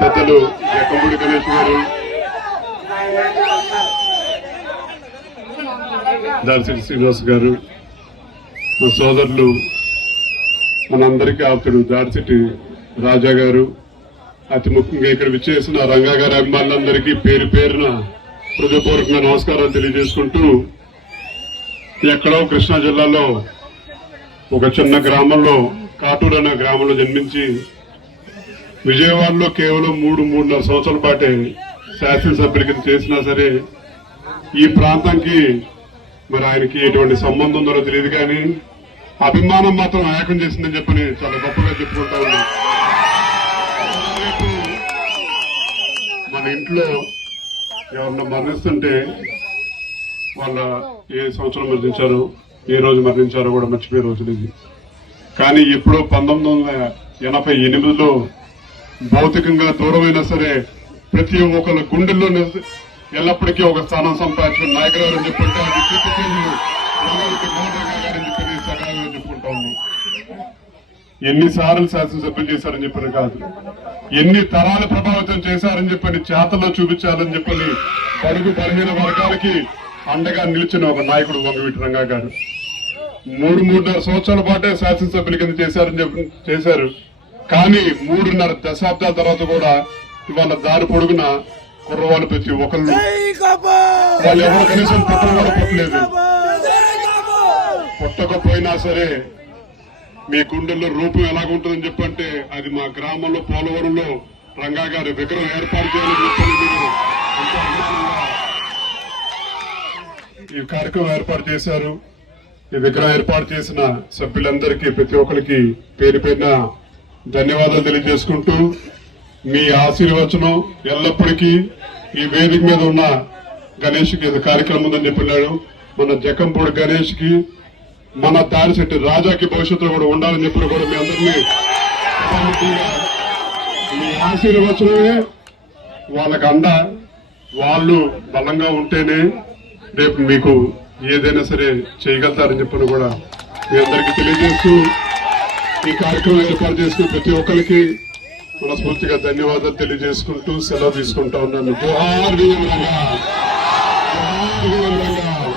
పెద్దలు జక్కంపూడి గణేష్ గారు, దాల్సిరి శ్రీనివాస్ గారు, మా సోదరులు, మనందరికీ ఆప్తుడు దాడిశెట్టి రాజా గారు, అతి ముఖ్యంగా ఇక్కడ విచ్చేసిన రంగా గారి అభిమానులందరికీ పేరు పేరున హృదయపూర్వకంగా నమస్కారాలు తెలియజేసుకుంటూ, ఎక్కడో కృష్ణా జిల్లాలో ఒక చిన్న గ్రామంలో, కాటూరు అనే గ్రామంలో జన్మించి విజయవాడలో కేవలం 3-3.5 సంవత్సరాల పాటే శాసనసభ్యుల కింద చేసినా సరే ఈ ప్రాంతానికి మరి ఆయనకి ఎటువంటి సంబంధం ఉందో తెలియదు, కానీ అభిమానం మాత్రం ఏకం చేసిందని చెప్పని చాలా గొప్పగా చెప్పుకుంటా ఉన్నాం. మన ఇంట్లో ఎవరన్నా మరణిస్తుంటే వాళ్ళ ఏ సంవత్సరం మరణించారో, ఏ రోజు మరణించారో కూడా మర్చిపోయే రోజులు ఇది. కానీ ఇప్పుడు 1988లో భౌతికంగా దూరమైనా సరే ప్రతి ఒక్కళ్ళ గుండెల్లో ఎల్లప్పటికీ ఒక స్థానం సంపాదించిన నాయకులు అని చెప్పుకుంటే అది చెప్పని సకాలంగా చెప్పుకుంటా ఉన్నాం. ఎన్నిసార్లు శాసనసభ్యులు చేశారని చెప్పని కాదు, ఎన్ని తరాలు ప్రభావితం చేశారని చెప్పని చేతల్లో చూపించాలని చెప్పని పడుగు బలహీన వర్గాలకి అండగా నిలిచిన ఒక నాయకుడు వంగవీటి రంగా గారు 3-3.5 సంవత్సరాల పాటే శాసనసభ్యుల కింద చేశారు. కానీ 3.5 దశాబ్దాల తర్వాత కూడా ఇవాళ దారి పొడుగున కుర్రవాళ్ళు ప్రతి ఒక్కళ్ళు వాళ్ళు ఎవరు కనీసం పుట్టడం కూడా పుట్టలేదు. పుట్టకపోయినా సరే మీ గుండెల్లో రూపం ఎలాగుంటుందని చెప్పంటే అది మా గ్రామంలో పోలవరంలో రంగా గారి విగ్రహం ఏర్పాటు చేయాలని చెప్పని మీరు ఎంతో అభిమానంగా ఈ కార్యక్రమం ఏర్పాటు చేశారు. ఈ విగ్రహం ఏర్పాటు చేసిన సభ్యులందరికీ ప్రతి ఒక్కరికి పేరు పేరున ధన్యవాదాలు తెలియజేసుకుంటూ, మీ ఆశీర్వచనం ఎల్లప్పటికీ ఈ వేదిక మీద ఉన్న గణేష్ కి కార్యక్రమం ఉందని చెప్పినాడు. మన జక్కంపూడి గణేష్ కి, మన దాడిశెట్టి రాజాకి భవిష్యత్తులో కూడా ఉండాలని చెప్పిన కూడా మీ అందరినీ మీ ఆశీర్వచనమే వాళ్ళకి అండ. వాళ్ళు బలంగా ఉంటేనే రేపు మీకు ఏదైనా సరే చేయగలుగుతారని చెప్పని కూడా మీ అందరికీ తెలియజేస్తూ ఈ కార్యక్రమం ఏర్పాటు చేసిన ప్రతి ఒక్కరికి మనస్ఫూర్తిగా ధన్యవాదాలు తెలియజేసుకుంటూ సెలవు తీసుకుంటా ఉన్నాను. జోహార్ వీరం రంగా. జోహార్ వీరం రంగా.